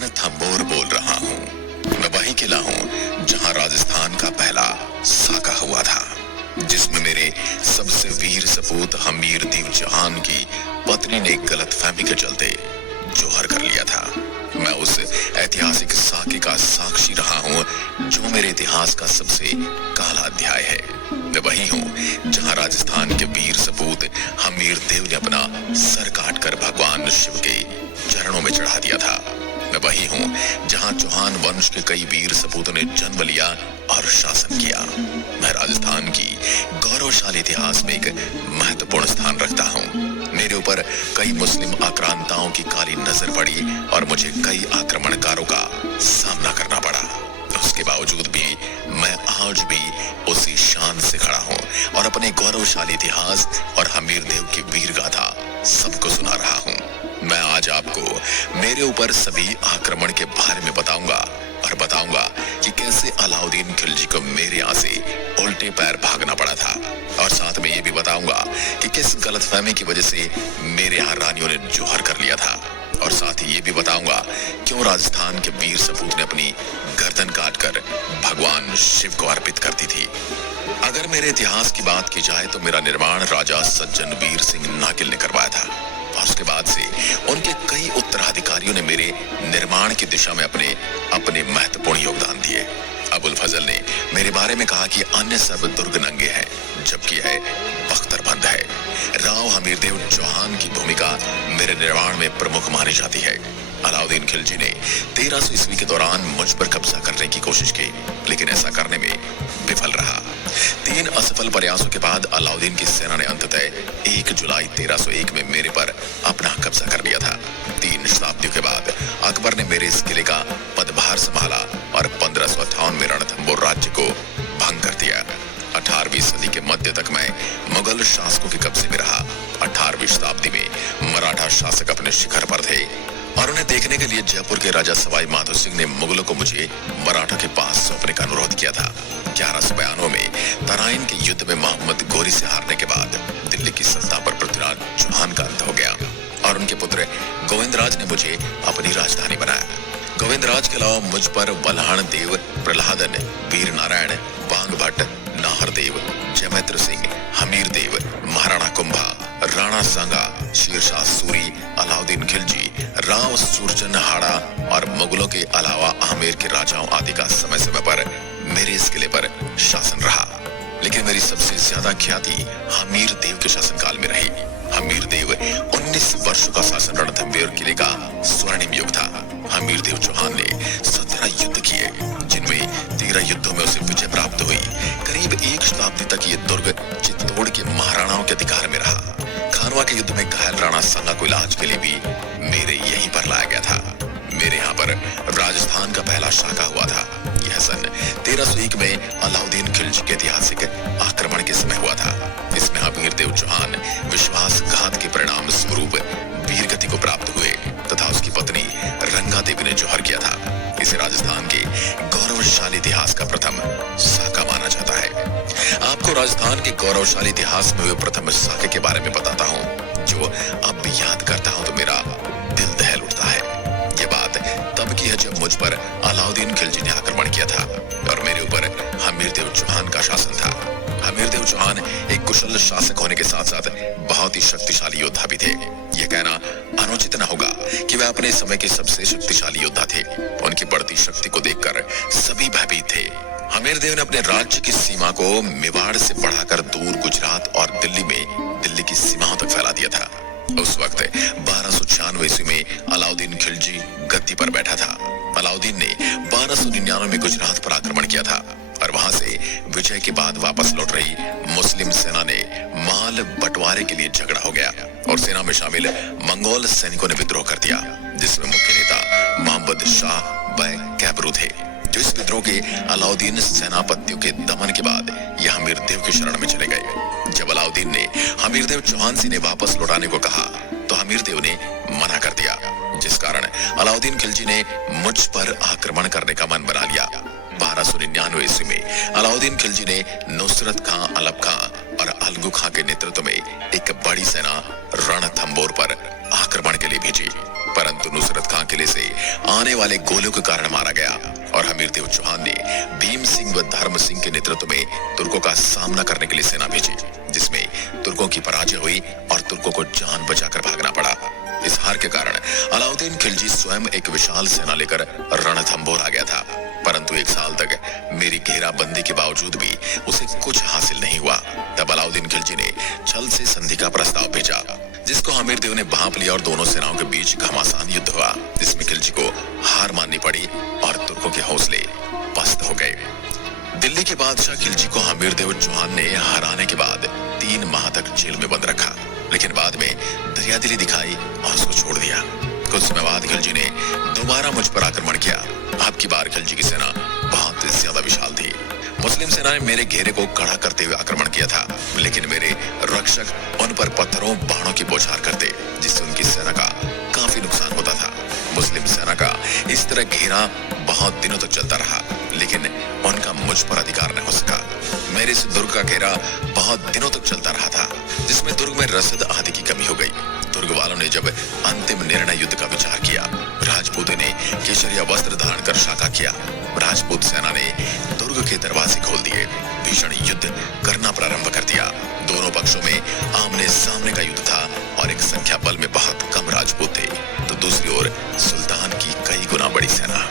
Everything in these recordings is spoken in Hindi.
रणथंभौर बोल रहा हूँ। मैं वही किला हूँ जहाँ राजस्थान का पहला साका हुआ था, जिसमें मेरे सबसे वीर सपूत हमीर देव चौहान की पत्नी ने गलतफहमी के चलते जोहर कर लिया था। मैं उस ऐतिहासिक साके का साक्षी रहा हूँ जो मेरे इतिहास का सबसे काला अध्याय है। मैं वही हूँ जहाँ राजस्थान के वीर सपूत हमीर देव ने अपना सर काटकर भगवान शिव के चरणों में चढ़ा दिया था। मैं वही हूँ जहाँ चौहान वंश के कई वीर सपूतों ने जन्म लिया और शासन किया। मैं राजस्थान की गौरवशाली इतिहास में एक महत्वपूर्ण स्थान रखता हूँ। मेरे ऊपर कई मुस्लिम आक्रांताओं की काली नजर पड़ी और मुझे कई आक्रमणकारों का सामना करना पड़ा। उसके बावजूद भी मैं आज भी उसी शान से खड़ा हूँ और अपने गौरवशाली इतिहास और हमीर देव की वीर गाथा सबको सुना रहा हूँ। मैं आज आपको मेरे ऊपर सभी आक्रमण के बारे में बताऊंगा और बताऊंगा कि कैसे अलाउद्दीन खिलजी को मेरे यहाँ से उल्टे पैर भागना पड़ा था, और साथ में ये भी बताऊंगा कि किस गलतफहमी की वजह से मेरे यहाँ रानियों ने जोहर कर लिया था, और साथ ही ये भी बताऊंगा क्यों राजस्थान के वीर सपूत ने अपनी गर्दन काटकर भगवान शिव को अर्पित कर दी थी। अगर मेरे इतिहास की बात की जाए तो मेरा निर्माण राजा सज्जन वीर सिंह नागिल ने करवाया था, और उसके बाद से उनके कई उत्तराधिकारियों ने मेरे निर्माण की दिशा में अपने महत्वपूर्ण योगदान दिए। अबुल फजल ने मेरे बारे में कहा कि अन्य सब दुर्ग नंगे हैं, जबकि यह बख्तरबंद है। राव हमीरदेव चौहान की भूमिका मेरे निर्माण में प्रमुख मानी जाती है। अलाउद्दीन खिलजी ने 1300 ईस्वी के दौरान मुझ पर कब्जा करने की कोशिश की, लेकिन ऐसा करने में विफल रहा। 3 असफल प्रयासों के बाद अलाउद्दीन की सेना ने अंततः 1 जुलाई 1301 में मेरे पर अपना कब्जा कर लिया था। 3 शताब्दियों के बाद अकबर ने मेरे इस किले का पदभार संभाला और 1558 में रणथंभौर राज्य को भंग कर दिया। 18वीं सदी के मध्य तक मैं मुगल शासकों के कब्जे में रहा। 18वीं शताब्दी में मराठा शासक अपने शिखर पर थे और उन्हें देखने के लिए जयपुर के राजा सवाई माधो सिंह ने मुगलों को मुझे मराठा के पास सौंपने का अनुरोध किया था। 1192 में तराइन के युद्ध में मोहम्मद गोरी से हारने के बाद दिल्ली की सत्ता पर पृथ्वीराज चौहान का अंत हो गया और उनके पुत्र गोविंदराज ने मुझे अपनी राजधानी बनाया। गोविंदराज के अलावा मुझ पर वल्हाण देव, प्रहलादन, वीर नारायण, बांग भट्ट, नाहर देव, जयमित्र सिंह, हमीर देव, महाराणा कुंभा, राणा सांगा, शेरशाह सूरी, अलाउद्दीन खिलजी, राव सुरजन हाड़ा और मुगलों के अलावा आमेर के राजाओं आदि का समय समय पर मेरे इस किले पर शासन रहा। लेकिन मेरी सबसे ज्यादा ख्याति हमीर देव के शासनकाल में रही। हमीर देव 19 वर्षों का शासन रणथंभौर किले का स्वर्णिम युग था। हमीर देव चौहान ने 17 युद्ध किए, जिनमें 13 युद्धों में उसे विजय प्राप्त हुई। करीब 1 शताब्दी तक ये दुर्ग चित्तौड़ के महाराणाओं के अधिकार में रहा। खानवा के युद्ध में घायल राणा सांगा को इलाज के लिए भी मेरे यहीं पर लाया गया था। मेरे यहाँ पर राजस्थान का पहला शाका हुआ था। यह सन 1301 में अलाउद्दीन खिलजी के ऐतिहासिक आक्रमण के समय हुआ था। इसमें हमीर देव चौहान विश्वासघात के परिणाम स्वरूप वीरगति को प्राप्त हुए तथा उसकी पत्नी रंगा देवी ने जोहर किया था। इसे राजस्थान के गौरवशाली इतिहास का प्रथम साका माना जाता है। आपको राजस्थान के गौरवशाली इतिहास में हुए प्रथम साके के बारे में बताता हूँ, जो अब भी याद करता हूँ तो मेरा दिल दहल उठता है। ये बात तब की है जब मुझ पर अलाउद्दीन खिलजी ने आक्रमण किया था और मेरे ऊपर हमीरदेव चौहान का शासन था। हमीरदेव चौहान एक कुशल शासक होने के साथ साथ बहुत ही शक्तिशाली योद्धा भी थे। यह कहना अनुचित न होगा कि वह अपने समय के सबसे शक्तिशाली योद्धा थे। उनकी बढ़ती शक्ति को देखकर सभी भयभीत थे। हमीरदेव ने अपने राज्य की सीमा को मेवाड़ से बढ़ाकर दूर गुजरात और दिल्ली की सीमाओं तक फैला दिया था। उस वक्त 1296 ईस्वी में अलाउद्दीन खिलजी गद्दी पर बैठा था। अलाउद्दीन ने 1299 में गुजरात पर आक्रमण किया था और वहां से विजय के बाद वापस लौट रही मुस्लिम सेना ने माल बंटवारे के लिए झगड़ा हो गया और सेना में शामिल मंगोल सैनिकों ने विद्रोह कर दिया, जिसमें मुख्य नेता मोहम्मद शाह बै कैबरू थे, जो इस विद्रोह के अलाउद्दीन सेनापतियों के दमन के बाद यह हमीरदेव की शरण में चले गए। जब अलाउद्दीन ने हमीरदेव चौहान से वापस लौटाने को कहा तो हमीरदेव ने मना कर दिया, जिस कारण अलाउद्दीन खिलजी ने मुझ पर आक्रमण करने का मन बना लिया। 1299 ईस्वी में अलाउद्दीन खिलजी ने नुसरत खां, अलप खां और अलगू खां के नेतृत्व में एक बड़ी सेना रणथंभौर पर आक्रमण के लिए भेजी, परंतु नुसरत खां किले से आने वाले गोलों के कारण मारा गया और हमीरदेव चौहान ने भीम सिंह व धर्म सिंह के नेतृत्व में तुर्कों का सामना करने के लिए सेना भेजी, जिसमें तुर्कों की पराजय हुई और तुर्कों को जान बचाकर भागना पड़ा। इस हार के कारण अलाउद्दीन खिलजी स्वयं एक विशाल सेना लेकर रणथंभौर आ गया था, परंतु 1 साल तक मेरी घेराबंदी के बावजूद भी उसे कुछ हासिल नहीं हुआ। तब अलाउद्दीन खिलजी ने छल से संधि का प्रस्ताव भेजा, जिसको हमीरदेव ने भांप लिया और दोनों सेनाओं के बीच घमासान युद्ध हुआ, जिसमें खिलजी को हार माननी पड़ी और तुर्कों के हौसले पस्त हो गए। दिल्ली के बादशाह खिलजी को हमीरदेव चौहान ने हराने के बाद 3 माह तक जेल में बंद रखा, लेकिन बाद में दरियादिली दिखाई और उसको छोड़ दिया। कुछ समय बाद खिलजी ने दोबारा मुझ पर आक्रमण किया। अब की बार खिलजी की सेना बहुत ज्यादा विशाल थी। मुस्लिम सेना ने मेरे घेरे को कड़ा करते हुए आक्रमण किया था, लेकिन मेरे रक्षक उन पर पत्थरों बाणों की बौछार करते, जिससे उनकी सेना का काफी नुकसान होता था। मुस्लिम सेना का इस तरह घेरा बहुत दिनों तक चलता रहा, लेकिन उनका मुझ पर अधिकार न हो सका। मेरे इस दुर्ग का घेरा बहुत दिनों तक चलता रहा था, जिसमें दुर्ग में रसद आदि की कमी हो गई। दुर्ग वालों ने जब अंतिम निर्णय युद्ध का विचार किया, राजपूतों ने केसरिया वस्त्र धारण कर शाखा किया। राजपूत सेना ने दुर्ग के दरवाजे खोल दिए, भीषण युद्ध करना प्रारंभ कर दिया। दोनों पक्षों में आमने सामने का युद्ध था और एक संख्या बल में बहुत कम राजपूत थे, तो दूसरी ओर सुल्तान की कई गुना बड़ी सेना,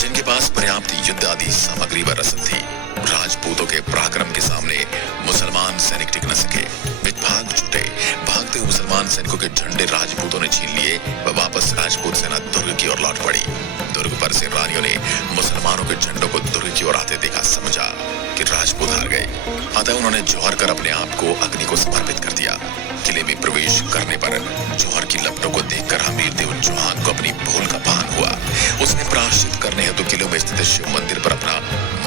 जिनके पास पर्याप्त युद्ध आदि सामग्री व रसद थी। राजपूतों के पराक्रम के सामने मुसलमान सैनिक टिक न सके, वे भाग छूटे। भागते हुए मुसलमान सैनिकों के झंडे राजपूतों ने छीन लिए व वापस राजपूत सेना दुर्ग की ओर लौट पड़ी। दुर्ग पर से रानियों ने मुसलमानों के झंडों को दुर्ग की ओर आते देखा, समझा कि राजपूत हार गए, अतः उन्होंने जौहर कर अपने आप को अग्नि को समर्पित कर दिया। किले में प्रवेश करने पर जौहर की लपटों को देखकर हमीरदेव चौहान को अपनी भूल का भान हुआ। उसने प्रायश्चित करने हेतु किले में स्थित शिव मंदिर पर अपना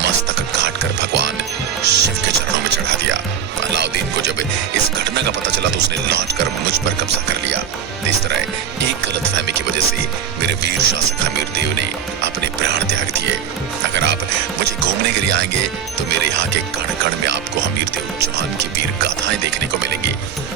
मस्तक काट कर भगवान शिव के चरणों में चढ़ा दिया। अलाउद्दीन को जब इस घटना का पता चला तो उसने लौटकर मुझ पर कब्जा कर लिया। इस तरह एक गलतफहमी की वजह से मेरे वीर शासक हमीरदेव ने अपने प्राण त्याग दिए। अगर आप मुझे घूमने के लिए आएंगे तो मेरे यहाँ के कण कण में आपको हमीरदेव चौहान की वीर गाथाएं देखने को मिलेंगी।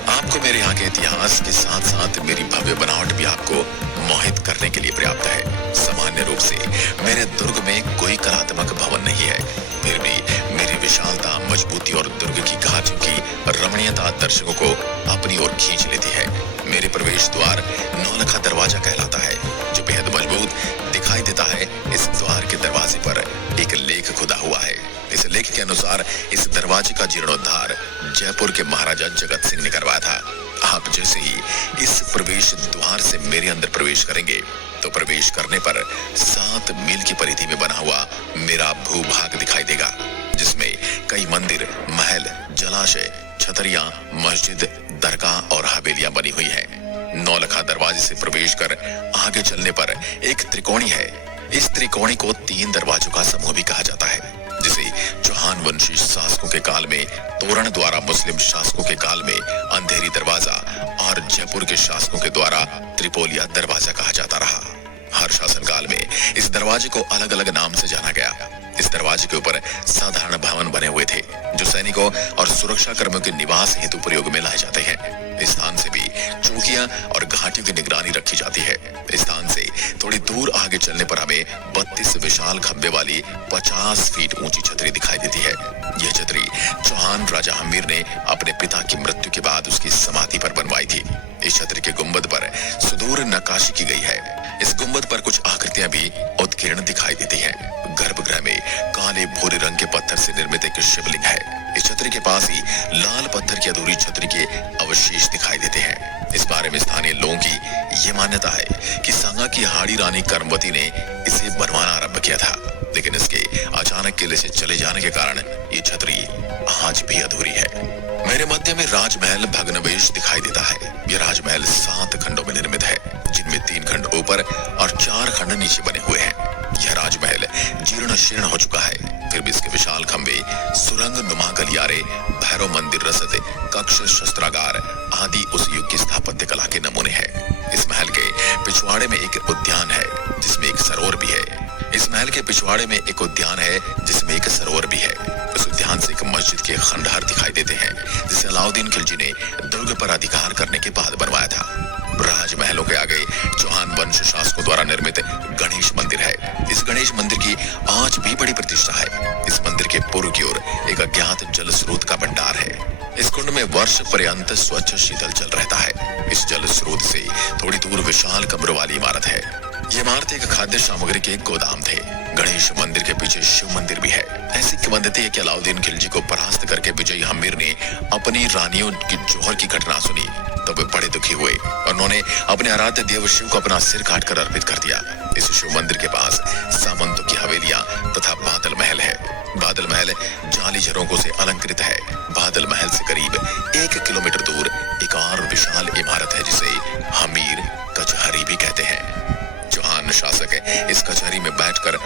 आपको मेरे यहाँ के इतिहास के साथ साथ मेरी भव्य बनावट भी आपको मोहित करने के लिए पर्याप्त है। सामान्य रूप से मेरे दुर्ग में कोई कलात्मक भवन नहीं है, फिर भी मेरी विशालता, मजबूती और दुर्ग की घाटियों की रमणीयता दर्शकों को अपनी ओर खींच लेती है। मेरे प्रवेश द्वार नौलखा दरवाजा कहलाता है, जो बेहद मजबूत दिखाई देता है। इस द्वार के दरवाजे पर एक लेख खुदा हुआ है। इस लेख के अनुसार इस दरवाजे का जीर्णोद्धार जयपुर के महाराजा जगत सिंह ने करवाया था। आप जैसे ही इस प्रवेश द्वार से मेरे अंदर प्रवेश करेंगे तो प्रवेश करने पर 7 मील की परिधि में बना हुआ मेरा भूभाग दिखाई देगा, जिसमें कई मंदिर, महल, जलाशय, छतरियां, मस्जिद, दरगाह और हवेलियां बनी हुई है। नौलखा दरवाजे से प्रवेश कर आगे चलने पर एक त्रिकोणी है। इस त्रिकोणी को 3 दरवाजों का समूह भी कहा जाता है, जिसे चौहान वंशी शासकों के काल में तोरण द्वारा, मुस्लिम शासकों के काल में अंधेरी दरवाजा और जयपुर के शासकों के द्वारा त्रिपोलिया दरवाजा कहा जाता रहा। हर शासनकाल में इस दरवाजे को अलग अलग नाम से जाना गया। इस दरवाजे के ऊपर साधारण भवन बने हुए थे, जो सैनिकों और सुरक्षा कर्मियों के निवास हेतु प्रयोग में लाए जाते हैं। इस स्थान से भी चौकियां और घाटियों की निगरानी रखी जाती है। इस स्थान से थोड़ी दूर आगे चलने पर हमें 32 विशाल खंभे वाली 50 फीट ऊंची छतरी दिखाई देती है। यह छतरी चौहान राजा हमीर ने अपने पिता की मृत्यु के बाद उसकी समाधि पर बनवाई थी। इस छतरी के गुंबद पर सुदूर नक्काशी की गई है। इस गुंबद पर कुछ आकृतियां भी उत्कीर्ण दिखाई देती हैं। गर्भगृह में काले भूरे रंग के पत्थर से निर्मित एक शिवलिंग है। इस छतरी के पास ही लाल पत्थर की अधूरी छतरी के अवशेष दिखाई देते हैं। इस बारे में स्थानीय लोगों की ये मान्यता है कि सांगा की हाड़ी रानी कर्मवती ने इसे बनवाना आरंभ किया था, लेकिन इसके अचानक किले से चले जाने के कारण ये छतरी आज भी अधूरी है। मेरे मध्य में राजमहल भग्नवेश दिखाई देता है। यह राजमहल 7 खंडों में निर्मित है, जिनमें 3 खंड ऊपर और 4 खंड नीचे बने हुए हैं। यह राजमहल जीर्ण शीर्ण हो चुका है, फिर भी इसके विशाल खंभे, सुरंग नुमा गलियारे, भैरव मंदिर, रसद, कक्ष, शस्त्रागार आदि उस युग की स्थापत्य कला के नमूने हैं। इस महल के पिछवाड़े में एक उद्यान है, जिसमें एक सरोवर भी है। इस महल के पिछवाड़े में एक उद्यान है, जिसमें एक सरोवर भी है। उस उद्यान से एक मस्जिद के खंडहर दिखाई देते हैं, जिसे अलाउद्दीन खिलजी ने दुर्ग पर अधिकार करने के बाद बनवाया था। राजमहलों के आगे चौहान वंश शासकों द्वारा निर्मित गणेश मंदिर वर्ष पर्यंत स्वच्छ शीतल जल रहता है। इस जल स्रोत से थोड़ी दूर विशाल कमरों वाली इमारत है। ये इमारत एक खाद्य सामग्री के गोदाम थे। गणेश मंदिर के पीछे शिव मंदिर भी है। ऐसी किंवदंती है कि अलाउद्दीन खिलजी को परास्त करके विजयी हम्मीर ने अपनी रानियों की जौहर की घटना सुनी तो वे बड़े दुखी हुए और उन्होंने अपने आराध्य देव शिव को अपना सिर काटकर अर्पित कर दिया। इस शिव मंदिर के पास सामंतों की हवेलियां तथा बादल महल है। बादल महल जाली झरोखों से अलंकृत है। बादल महल से करीब 1 किलोमीटर दूर एक और विशाल इमारत है जिसे हमीर कचहरी भी कहते हैं। चौहान शासक इस कचहरी में बैठकर